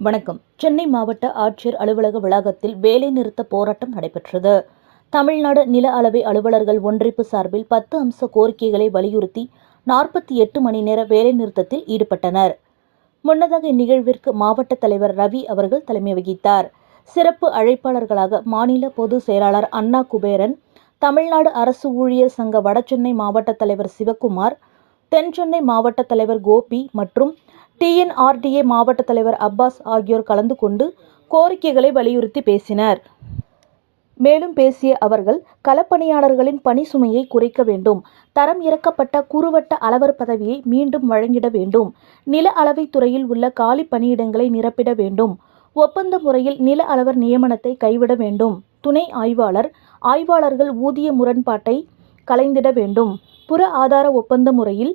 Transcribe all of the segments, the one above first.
வணக்கம். சென்னை மாவட்ட ஆட்சியர் அலுவலக வளாகத்தில் வேலைநிறுத்த போராட்டம் நடைபெற்றது. தமிழ்நாடு நில அளவை அலுவலர்கள் ஒன்றிப்பு சார்பில் பத்து அம்ச கோரிக்கைகளை வலியுறுத்தி நாற்பத்தி எட்டு மணி நேர வேலைநிறுத்தத்தில் ஈடுபட்டனர். முன்னதாக இந்நிகழ்விற்கு மாவட்ட தலைவர் ரவி அவர்கள் தலைமை வகித்தார். சிறப்பு அழைப்பாளர்களாக மாநில பொதுச் செயலாளர் அண்ணா குபேரன் தமிழ்நாடு அரசு ஊழியர் சங்க வடசென்னை மாவட்ட தலைவர் சிவக்குமார் தென்சென்னை மாவட்ட தலைவர் கோபி மற்றும் டிஎன்ஆர்டிஏ மாவட்ட தலைவர் அப்பாஸ் ஆகியோர் கலந்து கொண்டு கோரிக்கைகளை வலியுறுத்தி பேசினர். மேலும் பேசிய அவர்கள் களப்பணியாளர்களின் பணி சுமையை குறைக்க வேண்டும். தரம் இறக்கப்பட்ட குறுவட்ட அளவர் பதவியை மீண்டும் வழங்கிட வேண்டும். நில அளவை துறையில் உள்ள காலி பணியிடங்களை நிரப்பிட வேண்டும். ஒப்பந்த முறையில் நில அளவர் நியமனத்தை கைவிட வேண்டும். துணை ஆய்வாளர் ஆய்வாளர்கள் ஊதிய முரண்பாட்டை கலைந்திட வேண்டும். புற ஆதார ஒப்பந்த முறையில்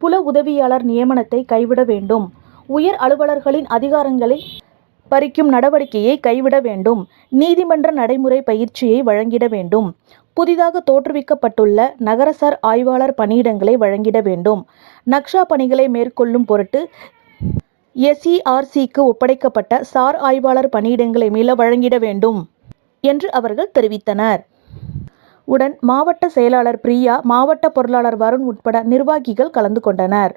புல உதவியாளர் நியமனத்தை கைவிட வேண்டும். உயர் அலுவலர்களின் அதிகாரங்களை பறிக்கும் நடவடிக்கையை கைவிட வேண்டும். நீதிமன்ற நடைமுறை பயிற்சியை வழங்கிட வேண்டும். புதிதாக தோற்றுவிக்கப்பட்டுள்ள நகரசார் ஆய்வாளர் பணியிடங்களை வழங்கிட வேண்டும். நக்ஷா பணிகளை மேற்கொள்ளும் பொருட்டு எஸ்இஆர்சிக்கு ஒப்படைக்கப்பட்ட சார் ஆய்வாளர் பணியிடங்களை மீள வழங்கிட வேண்டும் என்று அவர்கள் தெரிவித்தனர். உடன் மாவட்ட செயலாளர் பிரியா மாவட்ட பொருளாளர் வருண் உட்பட நிர்வாகிகள் கலந்து கொண்டனர்.